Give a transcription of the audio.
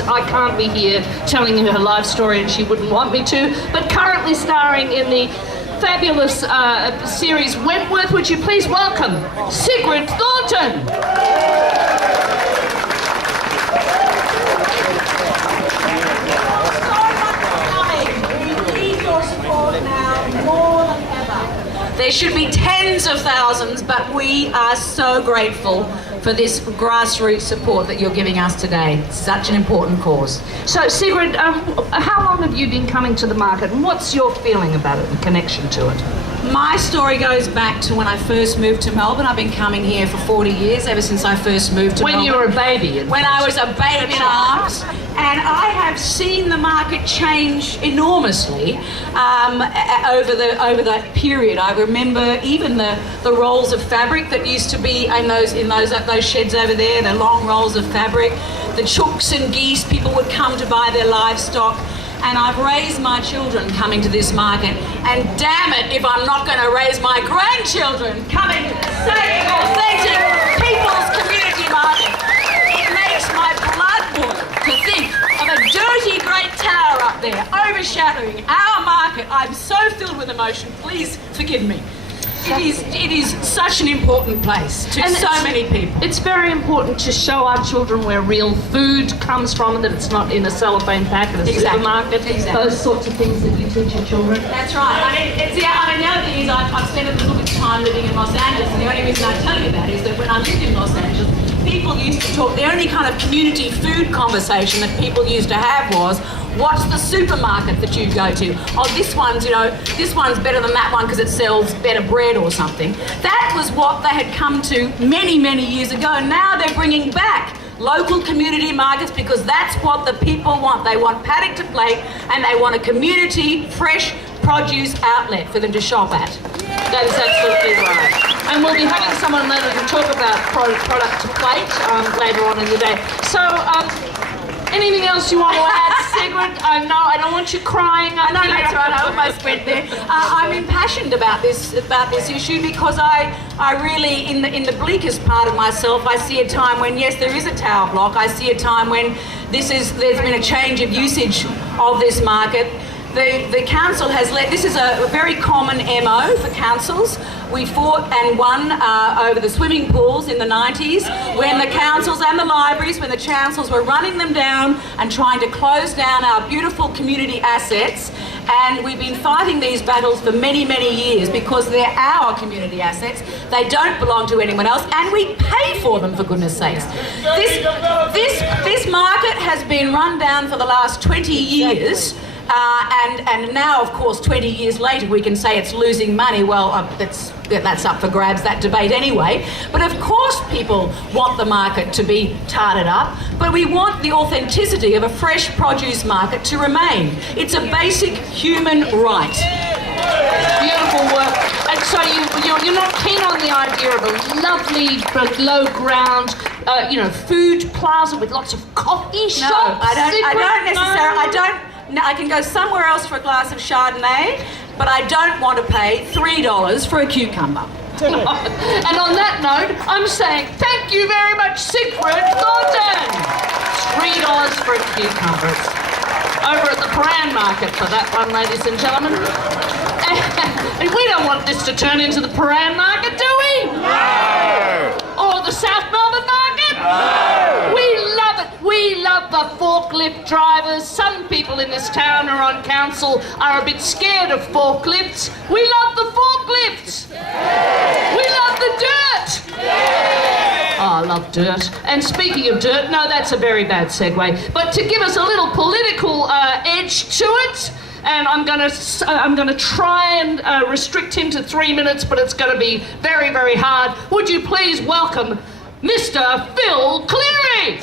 because I can't be here telling you her life story and she wouldn't want me to, but currently starring in the fabulous series Wentworth. Would you please welcome Sigrid Thornton? There should be tens of thousands, but we are so grateful for this grassroots support that you're giving us today. It's such an important cause. So, Sigrid, how long have you been coming to the market, and what's your feeling about it and connection to it? My story goes back to when I first moved to Melbourne. I've been coming here for 40 years, ever since I first moved to Melbourne. When you were a baby? When I was a baby in arms. And I have seen the market change enormously over that period. I remember even the rolls of fabric that used to be in those sheds over there, the long rolls of fabric, the chooks and geese, people would come to buy their livestock. And I've raised my children coming to this market, and damn it if I'm not going to raise my grandchildren coming to the same authentic people's community market. It makes my blood boil to think of a dirty great tower up there overshadowing our market. I'm so filled with emotion. Please forgive me. It is such an important place to so many people. It's very important to show our children where real food comes from and that it's not in a cellophane packet at a supermarket. Exactly. Those sorts of things that you teach your children. That's right. The other thing is I've spent a little bit of time living in Los Angeles, and the only reason I tell you that is that when I lived in Los Angeles, people used to talk, the only kind of community food conversation that people used to have was, what's the supermarket that you go to? Oh, this one's better than that one because it sells better bread or something. That was what they had come to many, many years ago. Now they're bringing back local community markets because that's what the people want. They want paddock to plate, and they want a community, fresh produce outlet for them to shop at. That is absolutely right. And we'll be having someone later to talk about product to plate later on in the day. So, anything else you want to add, Sigrid? No, I don't want you crying. I know, that's right. I almost went there. I'm impassioned about this issue because I really, in the bleakest part of myself, I see a time when, yes, there is a tower block. I see a time when there's been a change of usage of this market. The council has this is a very common MO for councils. We fought and won over the swimming pools in the 90s when the councils and the libraries, when the councils were running them down and trying to close down our beautiful community assets. And we've been fighting these battles for many, many years because they're our community assets. They don't belong to anyone else, and we pay for them, for goodness sakes. This market has been run down for the last 20 years. And now, of course, 20 years later, we can say it's losing money. Well, that's up for grabs, that debate anyway. But of course people want the market to be tarted up, but we want the authenticity of a fresh produce market to remain. It's a basic human right. Beautiful work. And so you're not keen on the idea of a lovely below ground food plaza with lots of coffee shops? No, I don't necessarily. I can go somewhere else for a glass of Chardonnay, but I don't want to pay $3 for a cucumber. And on that note, I'm saying thank you very much, Sigrid Thornton. $3 for a cucumber. Over at the Paran market for that one, ladies and gentlemen. And we don't want this to turn into the Paran market, do we? No! Or the South Melbourne market? No! We love it. We love the forklift drivers. Some people in this town or on council are a bit scared of forklifts. We love the forklifts. Yeah. We love the dirt. Yeah. Oh, I love dirt. And speaking of dirt, no, that's a very bad segue. But to give us a little political edge to it, and I'm gonna try and restrict him to 3 minutes, but it's going to be very, very hard. Would you please welcome Mr. Phil Cleary?